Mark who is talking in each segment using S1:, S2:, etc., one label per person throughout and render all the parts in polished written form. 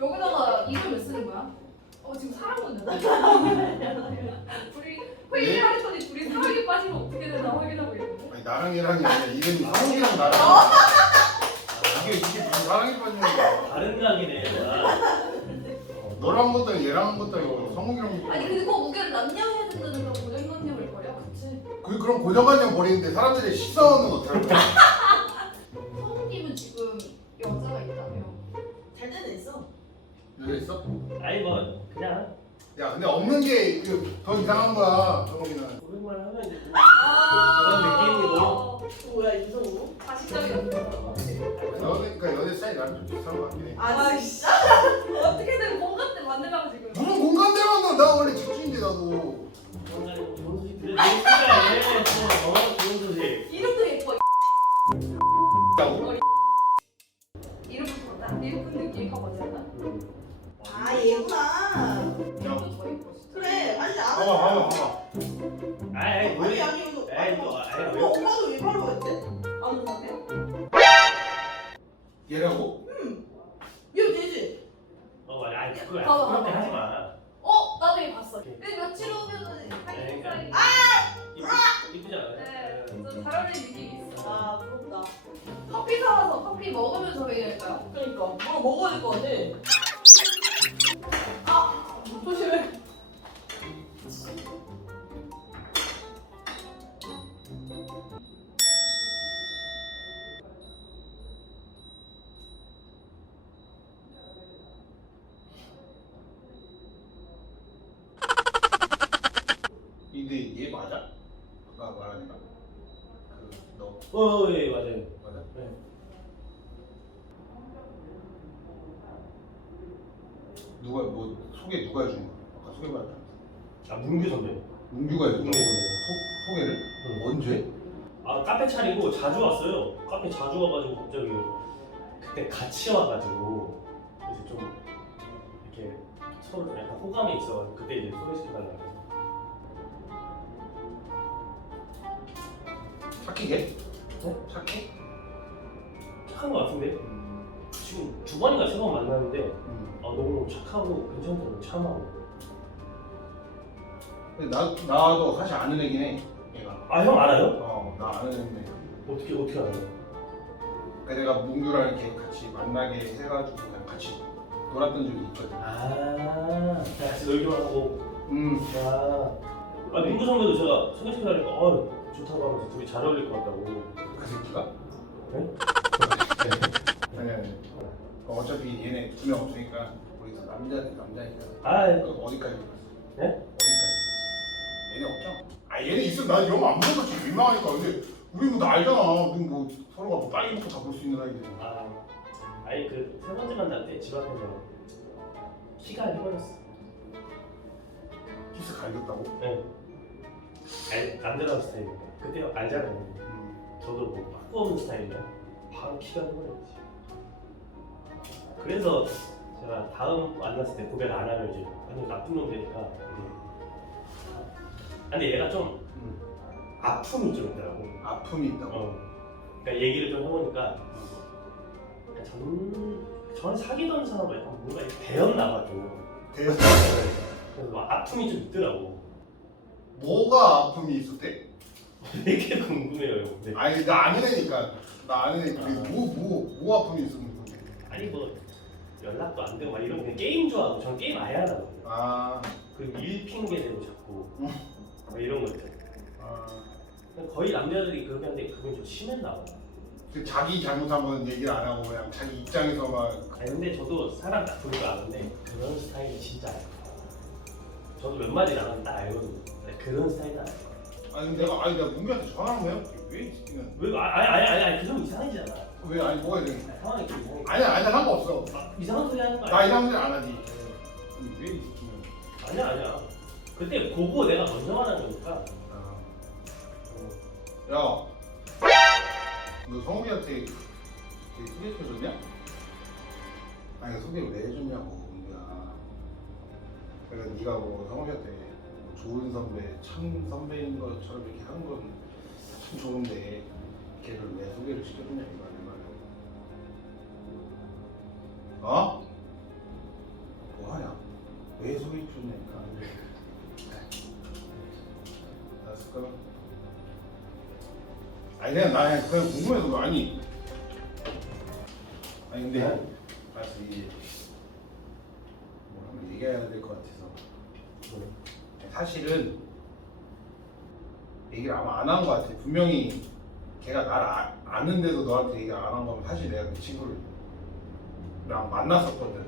S1: 여기다가 이름 왜 쓰는 거야? 지금 사랑고 있는데? 둘이 회의를 하랬더니 둘이 사랑에 빠지면 어떻게 되나 확인하고 있는데?
S2: 아니 나랑 얘랑이 아니라 이름이 성욱이랑 나랑 이게 무슨 사랑에 빠지는 거야.
S3: 다른 각이네.
S2: 너랑 한 것도 아니고 얘랑 한 것도 아니고 성욱이랑
S1: 아니 근데 그 무게를 남녀해야 된다는 그런 고정관념을 버려? 그치?
S2: 그런 고정관념 버리는데 사람들의 시선은 어떻게 할 거야?
S1: 성우님은 지금 여자가 있다며?
S4: 잘 때는 있어.
S2: 여자 있어?
S3: 아니 뭐 그냥
S2: 야 근데 없는 게 더 이상한 거야 성욱이는.
S3: 고백만 하면 이제 좀
S1: 아
S3: 그런 느낌이고.
S4: 뭐야 이성우?
S1: 자식적이었어.
S2: 그러니까 연애 스타일 나랑 좀 비슷한 거 같긴 해.
S4: 아 진짜?
S1: 어떻게든 공감대 만들라고 지금.
S2: 무슨 공감대로 한다. 나 원래 집주인데 나도.
S3: 좋은 소식 들려. 좋은 소식.
S1: 이름도 예뻐.
S2: 야,
S1: 이름부터 딱 예쁜 느낌 하고 하지 않아?
S4: 아 얘구나.
S1: 이름도 더 예뻐 진짜.
S4: 그래. 아니 안
S2: 봐봐.
S3: 아이
S4: 아니
S3: 뭐야?
S4: 아니 이거.
S3: 에이, 또, 아이,
S4: 엄마도 왜 바로 했대? 아는 사람이야?
S2: 얘라고?
S4: 얘 되지.
S3: 맞아. 아니 그거
S1: 봐봐,
S3: 그렇게
S1: 봐봐.
S3: 하지 마.
S1: 나도 얘 봤어. 근데 며칠 후면은
S3: 네,
S1: 사이.
S3: 이쁘지 않아?
S1: 네, 좀잘 어울리는 느낌이 있어.
S4: 아 부럽다.
S1: 커피 사와서 커피 먹으면서 회의할까요?
S4: 그러니까 뭐 먹어야 될 거 같아.
S1: 조심해.
S2: 근데 얘 맞아? 아까 말한 애가? 너
S3: 예 맞아요.
S2: 맞아?
S3: 네.
S2: 누가 뭐 소개 누가 해준 거야? 아까 소개받았잖아.
S3: 아 문규 선배.
S2: 문규가 해준
S3: 문규
S2: 거야?
S3: 선배.
S2: 소개를?
S3: 응.
S2: 언제?
S3: 아 카페 차리고 자주 왔어요. 카페 자주 와가지고 갑자기 그때 같이 와가지고 그래서 좀 이렇게 서로 좀 약간 호감이 있어가지고 그때 이제 소개시켜달라고.
S2: 착히게?
S3: 네?
S2: 착해?
S3: 착한 것 같은데 지금 두 번인가 세 번 만났는데
S2: 응.
S3: 너무 착하고 괜찮더라고 참하고.
S2: 근데 나도 사실 아는 애긴 해. 얘가.
S3: 아 형 알아요?
S2: 나 아는 애인데.
S3: 어떻게 알아요?
S2: 그러니까 내가 문규랑 이렇게 같이 만나게 해가지고 그냥 같이 놀았던 적이 있거든.
S3: 아 같이 놀기로 하고. 아 민구 선배도 제가 소개시켜달라니까 좋다고 하면서 둘이 잘 어울릴 것 같다고.
S2: 그 새끼가?
S3: 네?
S2: 아니. 어차피 얘네 두 명 없으니까 우리서 남자니까.
S3: 아
S2: 어디까지 갔어?
S3: 네?
S2: 어디까지? 얘네 없죠? 얘네 있으면 나 이런 거안 물어봤지 민망하니까. 근데 우리 뭐 나 알잖아. 우리 뭐 서로가 뭐 빨리 먹고 다 볼 수 있는 사이인데.
S3: 아니 그 세 번째 만날 때 집 앞에서 키가 해버렸어.
S2: 키스 갈겼다고?
S3: 네. 아니 남자라는 스타일이니까 그때 알잖아요. 저도 뭐 바꾸 없는 스타일이라 바로 키가 해버렸지. 그래서 제가 다음 만났을 때 고백 안 하면 이제 완전 나쁜 놈 되니까. 근데 얘가 좀 아픔이 좀 있더라고.
S2: 아픔이 있다고?
S3: 그러니까 얘기를 좀 해보니까 전 사귀던 사람과 약간 뭔가 배웠나 봐 좀.
S2: 대사.
S3: 그래서 막 아픔이 좀 있더라고.
S2: 뭐가 아픔이 있었대?
S3: 되게 궁금해요. 근데
S2: 아니 나 아는 애니까. 나 아는 애니까. 뭐 아픔이 있었는데?
S3: 아니 뭐 연락도 안 되고 막 이런 그냥 게임 좋아하고 전 게임 아예 안 하거든요. 그리고 일 핑계 대고 자꾸 막 이런 거 있잖아요. 거의 남자들이 그렇게 하는데 그건 좀 심했나 봐.
S2: 그 자기 잘못한 건 얘기를 안 하고 그냥 자기 입장에서 막.
S3: 아니 근데 저도 사람 딱 보는 거 아는데 그런 스타일이 진짜 아니에요. 저도 몇 마디 나가면 딱 알거든요. 근데 그런 스타일은 아니에요.
S2: 아니 내가 문규한테 전화 한번 해볼게. 왜 이 새끼는?
S3: 왜? 아니 그 좀 이상해지잖아.
S2: 왜? 아니 뭐가 이래?
S3: 상황이 좀 이상해.
S2: 아니야 상관없어.
S3: 이상한 소리 하는 거
S2: 나
S3: 아니야?
S2: 이런 소리 안 하지. 왜 이 새끼는?
S3: 아니야. 그때 보고 내가 먼저 말한 거니까.
S2: 야, 너 성욱이한테 소개시켜줬냐? 아니 소개를 왜 해줬냐고 우리가. 그러니까 네가 뭐 성욱이한테 뭐 좋은 선배, 참 선배인 것처럼 이렇게 하는 건 참 좋은데 걔를 왜 소개를 시켜줬냐 이거 아닌 말이야. 어? 아니 그냥 궁금해서 아니 근데 알았어 이게 뭐 한번 얘기해야 될 것 같아서 사실은 얘기를 아마 안 한 것 같아. 분명히 걔가 나를 아는데도 너한테 얘기 안 한 거면 사실 내가 그 친구랑 만났었거든.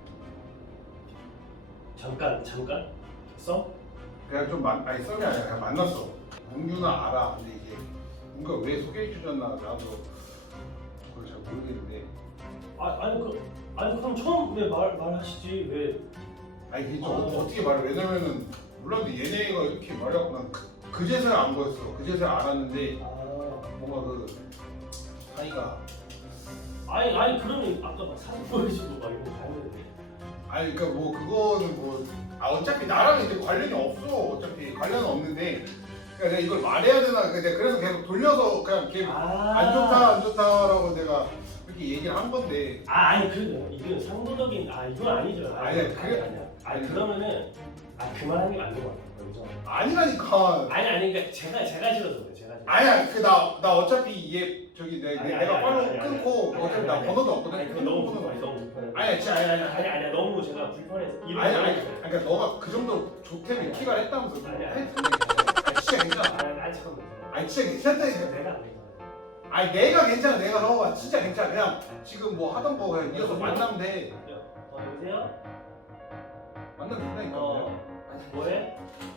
S3: 잠깐 써?
S2: 그냥 좀 아니 썸이 아니라 그냥 만났어. 문규나 알아. 근데 이게 뭔가 왜 소개해 주셨나 나도 그걸 잘 모르겠는데.
S3: 아니 그럼 처음에 말하시지 왜?
S2: 아니 그게 좀 어떻게 말해? 왜냐면은 몰랐는데 얘네가 이렇게 말해갖고 난 그제서야 안 거였어. 그제서야 알았는데 뭔가 그 사이가
S3: 아니 그러면 아까 막 사진 보여주고 막 이런 거 가야 되는데.
S2: 아니 그러니까 뭐 그거는 뭐 어차피 나랑 이제 관련이 없어. 어차피 관련은 없는데 그러니까 내가 이걸 말해야 되나 내가 그래서 계속 돌려서 그냥 걔 안 좋다라고 내가 이렇게 얘기를 한 건데.
S3: 아니 그래도 이건 상도적인 이건 아니죠.
S2: 아니야,
S3: 아니 그러면은 그만하는 게 맞는 거 같아요.
S2: 아니라니까.
S3: 아니 그러니까 제가 싫어서 그래. 제가
S2: 아니야 나 어차피 얘 저기 내가 팔로 끊고
S3: 아니,
S2: 어차피 나
S3: 아니,
S2: 번호도 없거든.
S3: 아니 그건 너무 불편해. 너무 불편해.
S2: 아니야 진짜
S3: 아니 너무 제가 불편해서
S2: 아니 그러니까 너가 그 정도 좋다며 키가 했다면서
S3: 아니야.
S2: 진짜 괜찮아.
S3: 아니 잠깐만.
S2: 아니 진짜 괜찮다니까.
S3: 내가 안 괜찮아.
S2: 아니 내가 괜찮아. 내가 너가 진짜 괜찮아. 그냥 지금 뭐 하던 거 그냥 이어서 만나면 돼.
S3: 여보세요?
S2: 만나면 된다니까.
S3: 뭐해?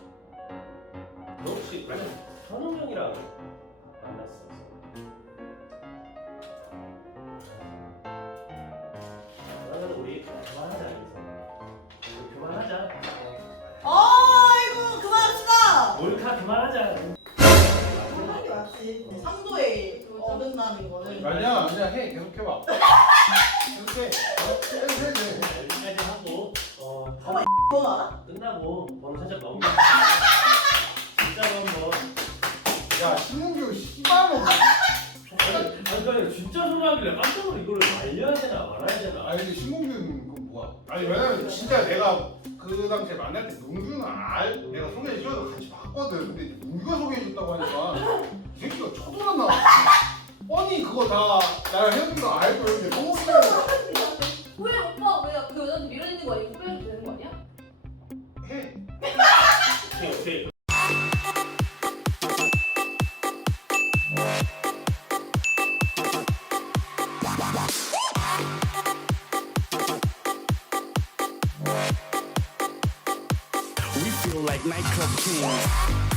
S3: 너 혹시 현웅 형이랑 만났어? 그러면 우리 그만하자 여기서. 우리 그만하자.
S4: 아이고 그만합시다.
S3: 몰카 그만하자.
S4: 그만하기 맞지. 상도에 어긋나는 거는.
S2: 아니야 해 계속 해봐. 계속 해.
S3: 여기까지 하고
S4: 뭐 알아?
S3: 끝나고 번호 살짝 넘겨. 진짜로 한번.
S2: 야 신문규 씨발로.
S3: 아니 진짜 소리하길래 깜짝 놀라 이거를 알려야 되나 말아야 되나.
S2: 아니 근데 신문규는 그건 뭐야? 아니 왜냐면 진짜 내가 그 당시에 만날 때 문규는 내가 소개해줘서 같이 봤거든. 근데 문규가 소개해줬다고 하니까 이 새끼가 쳐돌았나? 뻔히 그거 다 나랑 헤어진 거 알고 있는데 성공이를
S1: 왜 오빠 왜 그 여자한테 밀어내는 거 아니고 후배해도 되는 거 아니야?
S2: 해.
S3: 오케이.
S5: We feel like nightclub kings.